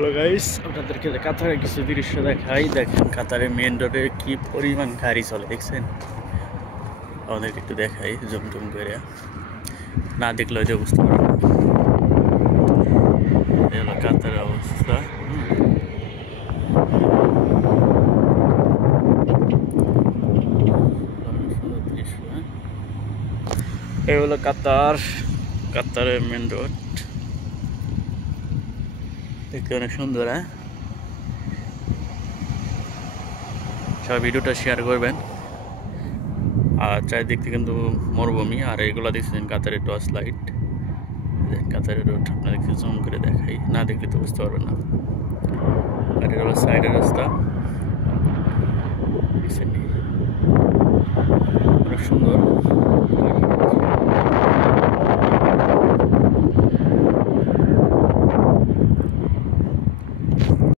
Hello guys, আপনাদেরকে কাতারের কিছু দৃশ্য দেখাই। দেখেন কাতারের মেন রোডে কি পরিমাণ গাড়ি চলে, দেখছেন? আমাদেরকে একটু দেখাই জুম টুম করে, না দেখলে হয়তো বুঝতে পারবেন না। এই হলো কাতারের অবস্থা। এই হলো কাতারের মেন রোড, দেখতে অনেক সুন্দর। সবাই ভিডিওটা শেয়ার করবেন। আর চারিদিক থেকে কিন্তু মরুভূমি, আর এগুলো দেখছেন কাতারের টর্চ লাইট। কাতারের রোড আপনাদেরকে জুম করে দেখাই, না দেখলে তো বুঝতে পারবেন না। আর এটা হলো সাইডের রাস্তা, অনেক সুন্দর।